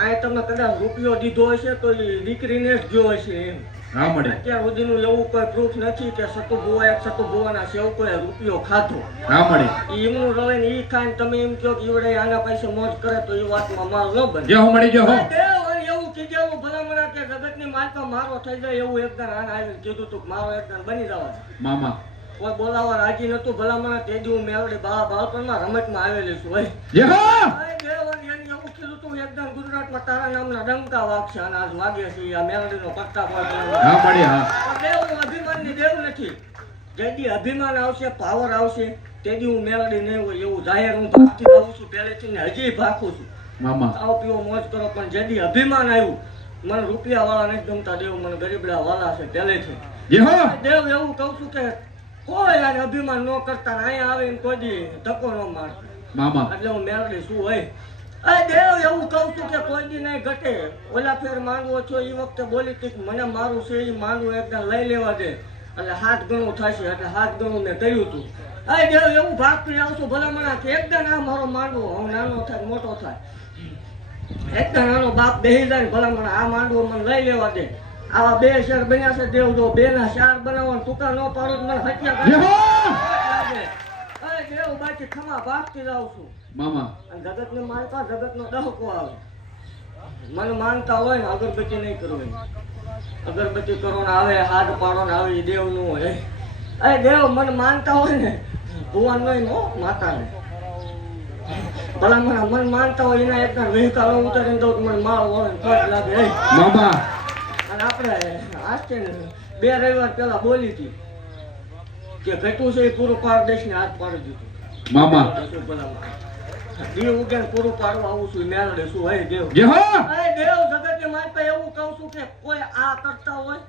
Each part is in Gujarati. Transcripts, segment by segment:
આ તમે કદાચ રૂપિયો દીધો હશે તો એ દીકરીને જ ગયો હશે એમ. હા મળે. અત્યાર સુધીનું એવું કોઈ પ્રૂફ નથી કે સતુભુવાના સેવકોએ રૂપિયો ખાધો. હા મળે. એમનું રવે ને ઈ ખાઈને તમે એમ કહો કે ઈવડે આના પૈસે મોજ કરે તો એ વાતમાં માલ ન બને. જે હું મળી જો હો. એવું કીધેલું ભલામણા કે જગતની માલકા મારો થઈ જાય એવું એકદમ આને આવીને કીધું તું મારો એકદમ બની જવા મામા કોઈ બોલાવા રાજી નતું ભલામણા તે દી હું મેવડે બાળપણમાં રમતમાં આવેલી છું ભાઈ. જે હો. એવું કીધું તું એકદમ ગુજરાતમાં તારા નામના ડંકા વાગશે અને આજ વાગે છે આ મેલડીનો પત્તા પર. હા મળી. હા દેવ અભિમાનની દેવ નથી. જેથી અભિમાન આવશે પાવર આવશે તેથી હું મેલડી નહીં હોય એવું જાહેર હું ભાગતી આવું છું પહેલેથી ને હજી ભાગું છું. મામા આવો પીવો મોજ કરો પણ જેથી અભિમાન આવ્યું મને રૂપિયા વાળા નથી ગમતા દેવ મને ગરીબડા વાળા છે પહેલેથી. જે હો. દેવ એવું કહું છું કે કોઈ યાર અભિમાન ન કરતા અહીંયા આવીને કોઈ દી ધક્કો ન મારતા. મામા એટલે હું મેળવી શું હોય અરે દેવ એવું કહું છું કે કોઈ દી નહીં ઘટે. ઓલા ફેર માંડવો છો એ વખતે બોલી હતી મને મારું છે એ માંડવું એકદમ લઈ લેવા દે એટલે 7 ગણું થશે એટલે 7 ગણું મેં કહ્યું હતું. અરે દેવ એવું ભાગતું આવશું ભલામણા કે એકદમ આ મારો માંડવો હું નાનો થાય મોટો થાય એકદમ નાનો બાપ બેહી જાય ભલામણા આ માંડવો મને લઈ લેવા દે. આવા 2 શેર બન્યા છે દેવ જો 2 ના 4 બનાવવાનું ટૂંકા ન પાડો તો મને હત્યા જે હો. અરે દેવ બાકી ખમા ભાગતી જાઉં છું. મામા અને જગતને માનતા જગતનો દહકો આવે. મને માનતા હોય ને અગરબત્તી નહીં કરવાની. અગરબત્તી કરો ને આવે હાથ પાડો ને આવે એ દેવનું હોય. અરે દેવ મને માનતા હોય ને ભગવાન નહીં હો માતાને ભલા મને માનતા હોય એના એકદમ વેહકા ઉતારીને દઉં તો મને માળ હોય ને ખોટ લાગે. મામા અને આપણે આજથી 2 રવિવાર પહેલા બોલી હતી કે ઘટું છે એ પૂરું પાડ દઈશ ને હાથ પાડી દીધું. મામા દીવ ઉગેન પૂરું પાડવા આવું છું મેળડે શું હે દેવ. જે હો. અરે દેવ જગતની માતા એવું કહું છું કે કોઈ આ કરતા હોય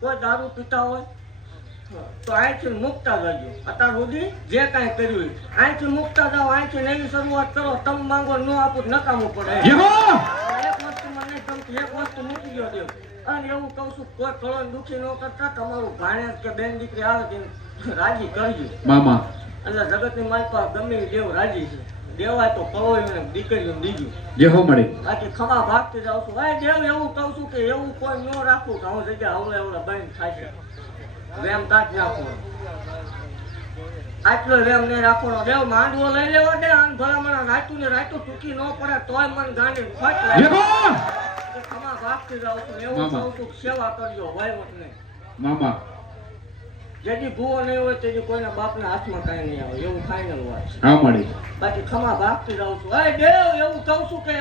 કોઈ દારૂ પીતા હોય તો અહીંથી મુકતા જજો. અત્યાર સુધી જે કાંઈ કર્યું અહીંથી મુકતા જાઓ અહીંથી નવી શરૂઆત કરો. તમે માંગો ન આપું નકામું પડે. જે હો. એક વસ્તુ મને નહીં ગમતી એક વસ્તુ મૂકી ગયો દેવ. અને એવું કહું છું કોઈ કળો દુખી ન કરતા તમારું ભાણેજ કે બેન દીકરી આવે તેને રાજી કરજો. મામા એટલે જગતની માલપા ગમે એ દેવ રાજી છે. દેવાય તો કળોય દીકરીઓ દીજું. જે હો મળી. બાકી ખમા ભાગતી જાઉં છું. ભાઈ દેવ એવું કહું છું કે એવું કોઈ ન રાખવું કે હું જગ્યા હવળે હવળે બંધ થાય છે. વેમ કાઢ નાખો આટલો વેમ નહીં રાખવાનો. દેવ માંડવો લઈ લેવા દે અને ભલામણા રાતું ને રાતું ચૂકી ન પડે તોય મન ગાંડી ખોટ જે લાગે. હો. ખમા ભાગતી જાઉં છું. એવું કહું છું કે સેવા કરજો વહીવટ નહીં. મામા જેથી ભૂવો નહીં હોય તેથી કોઈના બાપના હાથમાં કાંઈ નહીં આવે એવું ફાઇનલ વાત છે. હા મળી. બાકી ખમા ભાગતી જાઉં છું. અરે દેવ એવું કહું છું કે